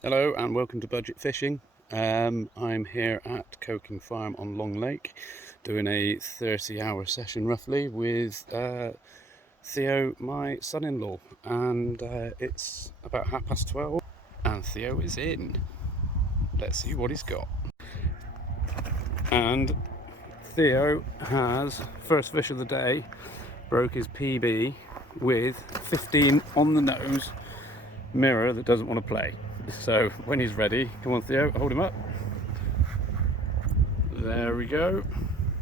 Hello and welcome to Budget Fishing. I'm here at Coking Farm on Long Lake doing a 30-hour session roughly with Theo, my son-in-law, and it's about 12:30 and Theo is in. Let's see what he's got. And Theo has, first fish of the day, broke his PB with 15 on the nose mirror that doesn't want to play. So when he's ready, come on Theo, hold him up. There we go.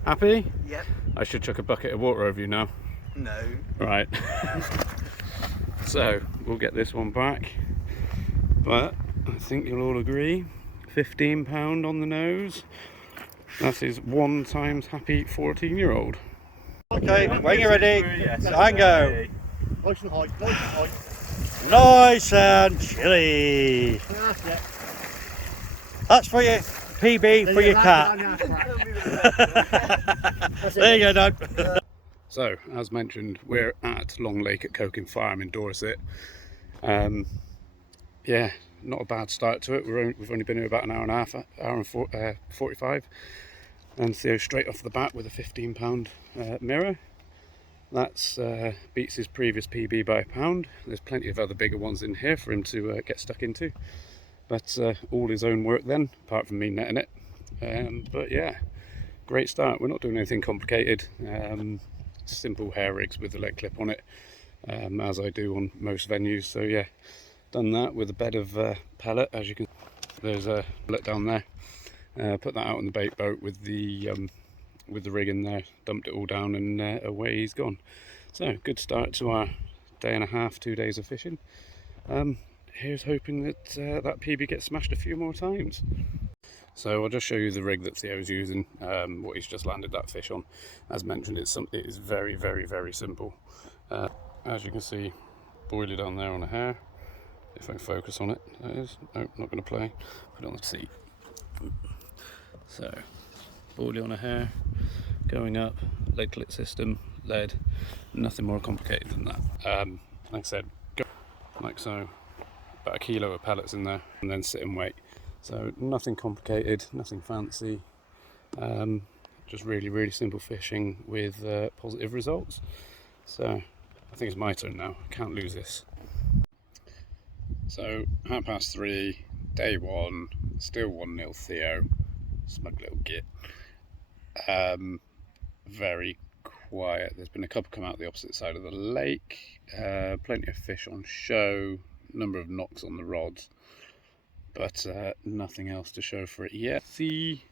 Happy? Yep. I should chuck a bucket of water over you now. No. Right. So we'll get this one back. But I think you'll all agree, £15 on the nose. That is 1 times happy 14-year-old. Okay, when you're ready, and go. Nice and high, nice and high. Nice and chilly. That's for your PB for your cat. There you go, Doug. So, as mentioned, we're at Long Lake at Coking Farm in Dorset. Yeah, not a bad start to it. We've only been here about an hour and a half, hour and 45. And Theo straight off the bat with a £15 mirror. That's beats his previous PB by a pound. There's plenty of other bigger ones in here for him to get stuck into. But all his own work then, apart from me netting it. But yeah, great start. We're not doing anything complicated. Simple hair rigs with the leg clip on it, as I do on most venues. So yeah, done that with a bed of pellet. As you can, there's a pellet down there. Put that out on the bait boat with the rig in there, dumped it all down, and away he's gone. So good start to our day and a half, 2 days of fishing. Here's hoping that that PB gets smashed a few more times. So I'll just show you the rig that Theo's using, what he's just landed that fish on. As mentioned, it is very, very, very simple. As you can see, boilie down there on a hair. If I can focus on it, that is. Nope, not going to play. Put it on the seat. So, boilie on a hair, going up, lead clip system, lead, nothing more complicated than that. Like I said, go like so, about 1 kilo of pellets in there, and then sit and wait. So nothing complicated, nothing fancy, just really, really simple fishing with positive results. So I think it's my turn now, I can't lose this. So 3:30, day 1, still 1-0 Theo, smug little git. Very quiet. There's been a couple come out the opposite side of the lake, plenty of fish on show, number of knocks on the rods, but nothing else to show for it yet. See,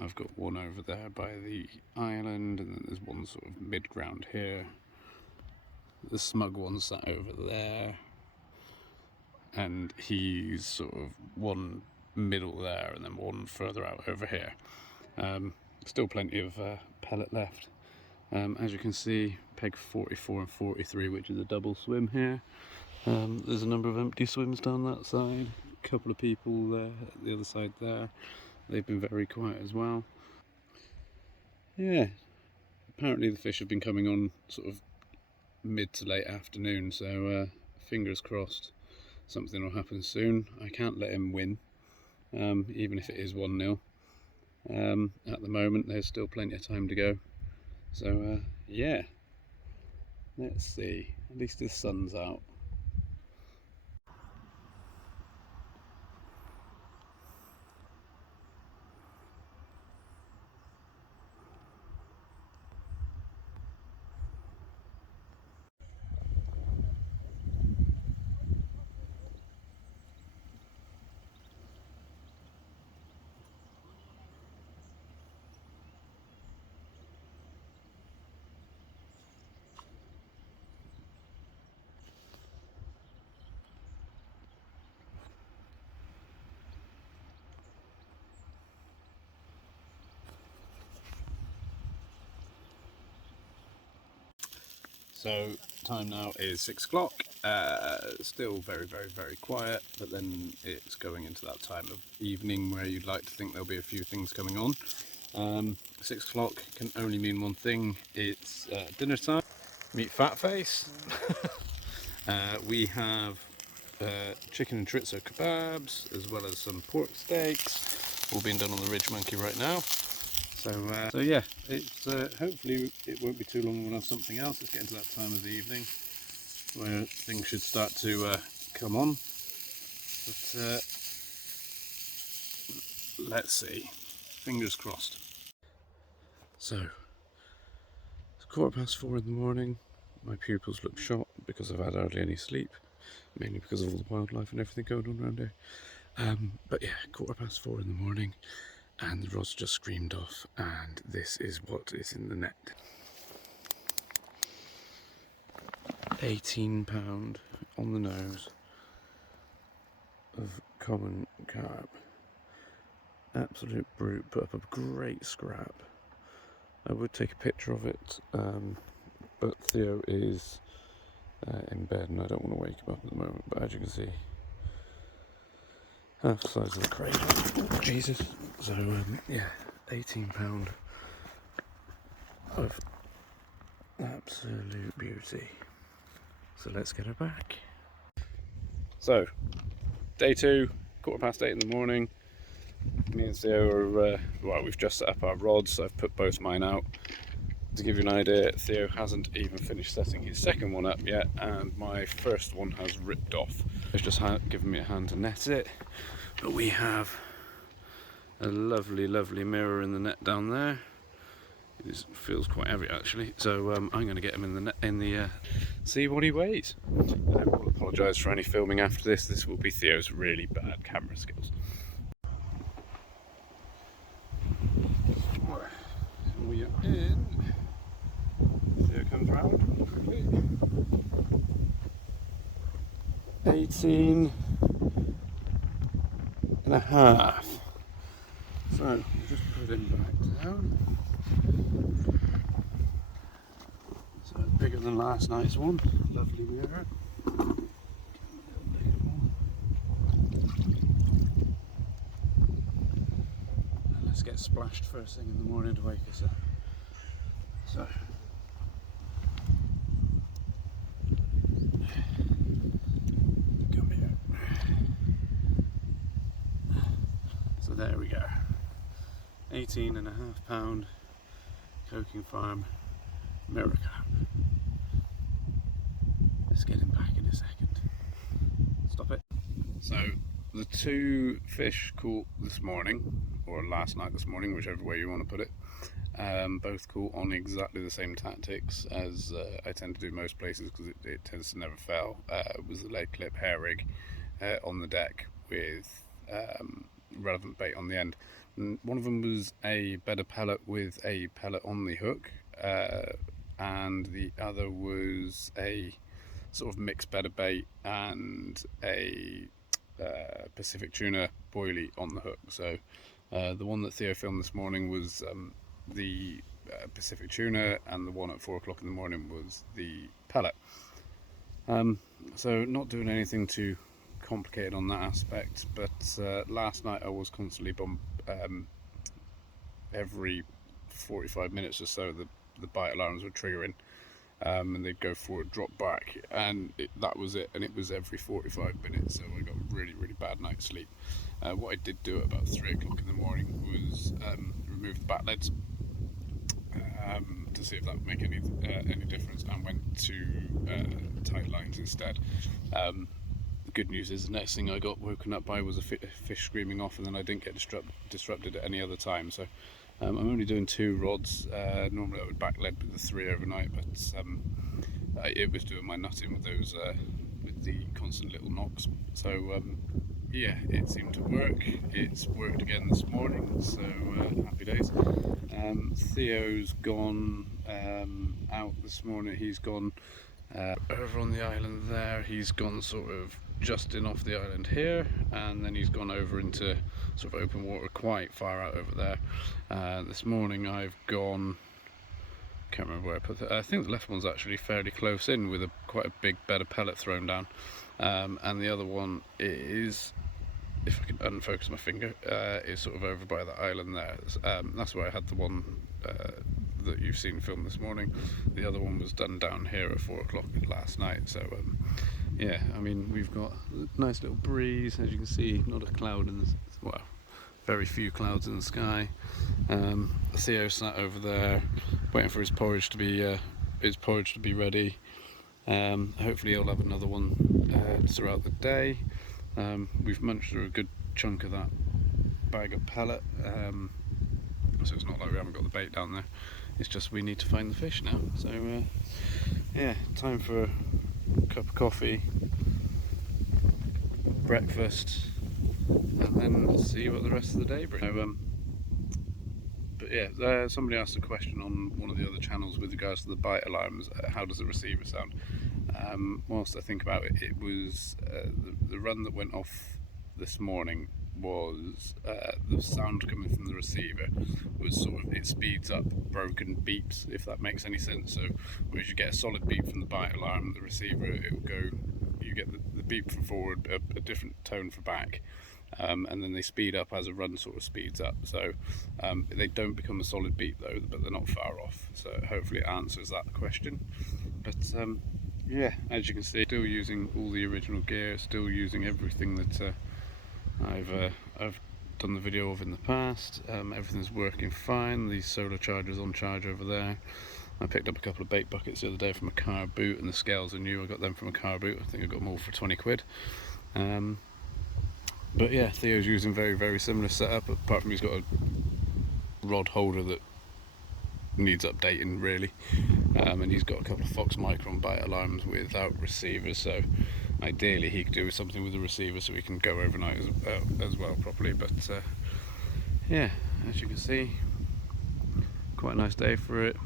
I've got one over there by the island, and then there's one sort of mid-ground here. The smug one sat over there, and he's sort of one middle there, and then one further out over here. Still plenty of pellet left. As you can see, peg 44 and 43, which is a double swim here. There's a number of empty swims down that side. A couple of people there at the other side there. They've been very quiet as well. Yeah, apparently the fish have been coming on sort of mid to late afternoon, so fingers crossed something will happen soon. I can't let him win, even if it is 1-0. At the moment there's still plenty of time to go, so yeah, let's see, at least the sun's out. So time now is 6 o'clock, still very, very, very quiet, but then it's going into that time of evening where you'd like to think there'll be a few things coming on. 6 o'clock can only mean one thing, it's dinner time. Meet Fat Face. We have chicken and chorizo kebabs, as well as some pork steaks, all being done on the Ridge Monkey right now. So yeah, it's hopefully it won't be too long. We'll have something else. It's getting to that time of the evening where things should start to come on. But let's see. Fingers crossed. So it's 4:15 in the morning. My pupils look shot because I've had hardly any sleep, mainly because of all the wildlife and everything going on around here. But yeah, 4:15 in the morning, and the rod's just screamed off, and this is what is in the net. £18 on the nose of common carp. Absolute brute, put up a great scrap. I would take a picture of it, but Theo is in bed and I don't want to wake him up at the moment. But as you can see, half the size of the cradle. Jesus. So yeah, £18 of absolute beauty. So let's get her back. So, day 2, 8:15 in the morning. Me and Theo are, well, we've just set up our rods. I've put both mine out. To give you an idea, Theo hasn't even finished setting his second one up yet, and my first one has ripped off. He's just given me a hand to net it, but we have a lovely, lovely mirror in the net down there. It feels quite heavy actually, so I'm going to get him in the net, see what he weighs. I will apologise for any filming after this. This will be Theo's really bad camera skills. We are in. Theo comes round quickly. 18 and a half. So we'll just put him back down. So bigger than last night's one. Lovely mirror. And let's get splashed first thing in the morning to wake us up. So come here. So there we go. 18.5 £, Coking Farm mirror carp. Let's get him back in a second. Stop it. So the 2 fish caught this morning, or last night this morning, whichever way you want to put it, both caught on exactly the same tactics as I tend to do most places, because it tends to never fail. It was the lead clip hair rig on the deck with relevant bait on the end. And one of them was a better pellet with a pellet on the hook, and the other was a sort of mixed better bait and a Pacific tuna boilie on the hook. So the one that Theo filmed this morning was the Pacific tuna, and the one at 4 o'clock in the morning was the pellet. So not doing anything too complicated on that aspect, but last night I was constantly every 45 minutes or so the bite alarms were triggering, and they'd go forward, drop back, and that was it, and it was every 45 minutes, so I got a really, really bad night's sleep. What I did do at about 3 o'clock in the morning was remove the back leads to see if that would make any difference, and went to tight lines instead. The good news is the next thing I got woken up by was a fish screaming off, and then I didn't get disrupted at any other time. So I'm only doing 2 rods. Normally I would back lead with the 3 overnight, but it was doing my nutting with those with the constant little knocks. So yeah, it seemed to work. It's worked again this morning, so happy days. Theo's gone out this morning. He's gone over on the island there. He's gone sort of just in off the island here, and then he's gone over into sort of open water quite far out over there. This morning I've gone, can't remember where I put it. I think the left one's actually fairly close in with quite a big bed of pellet thrown down, and the other one is, if I can unfocus my finger, is sort of over by the island there. That's where I had the one that you've seen filmed this morning. The other one was done down here at 4 o'clock last night. So yeah, I mean, we've got a nice little breeze, as you can see, not a cloud in the, well, very few clouds in the sky. Theo sat over there waiting for his porridge to be ready. Hopefully he'll have another one throughout the day. We've munched through a good chunk of that bag of pellet, so it's not like we haven't got the bait down there. It's just we need to find the fish now. So yeah, time for a cup of coffee, breakfast, and then see what the rest of the day brings. But yeah, somebody asked a question on one of the other channels with regards to the bite alarms. How does the receiver sound? Whilst I think about it, it was the run that went off this morning was the sound coming from the receiver was sort of, it speeds up broken beeps, if that makes any sense. So whereas you get a solid beep from the bite alarm, the receiver, it will go, you get the beep for forward, a different tone for back. And then they speed up as a run sort of speeds up, so they don't become a solid beep though, but they're not far off, so hopefully it answers that question. But yeah, as you can see, still using all the original gear, still using everything that I've done the video of in the past. Everything's working fine. These solar chargers on charge over there. I picked up a couple of bait buckets the other day from a car boot, and the scales are new. I got them from a car boot. I think I got them all for 20 quid. But yeah, Theo's using very similar setup, apart from he's got a rod holder that needs updating really, and he's got a couple of Fox Micron bite alarms without receivers, so ideally he could do something with the receiver so we can go overnight as well properly. But yeah, as you can see, quite a nice day for it.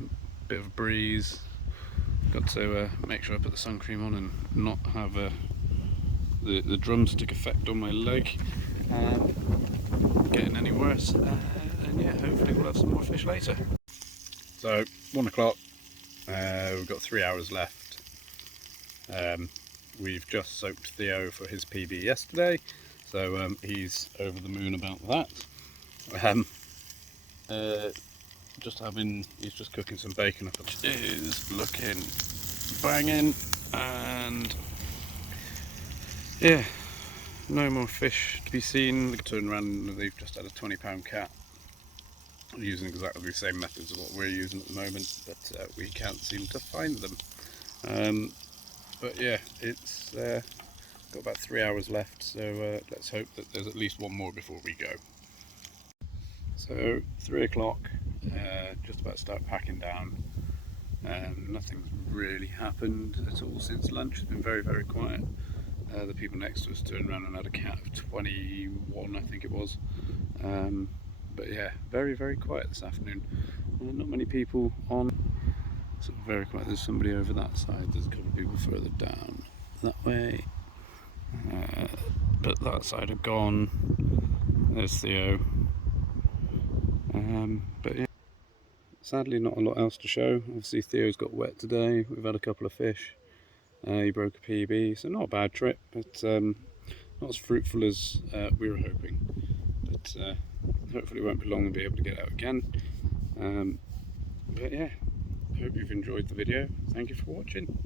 Bit of a breeze. Got to make sure I put the sun cream on and not have the drumstick effect on my leg getting any worse, and yeah, hopefully we'll have some more fish later. So 1 o'clock, we've got 3 hours left. We've just soaked Theo for his PB yesterday, so he's over the moon about that. He's just cooking some bacon up, which is looking banging, and yeah, no more fish to be seen. They turn around and they've just had a £20 cat, using exactly the same methods of what we're using at the moment, but we can't seem to find them. But yeah, it's got about 3 hours left, so let's hope that there's at least one more before we go. So 3 o'clock, just about to start packing down. Nothing's really happened at all since lunch. It's been very quiet. The people next to us turned around and had a cat of 21, I think it was. But yeah, very quiet this afternoon. Not many people on. Sort of very quiet. There's somebody over that side. There's a couple of people further down that way. But that side are gone. There's Theo. But yeah, sadly not a lot else to show. Obviously Theo's got wet today. We've had a couple of fish. He broke a PB, so not a bad trip, but not as fruitful as we were hoping. But hopefully it won't be long and be able to get out again. But yeah, hope you've enjoyed the video. Thank you for watching.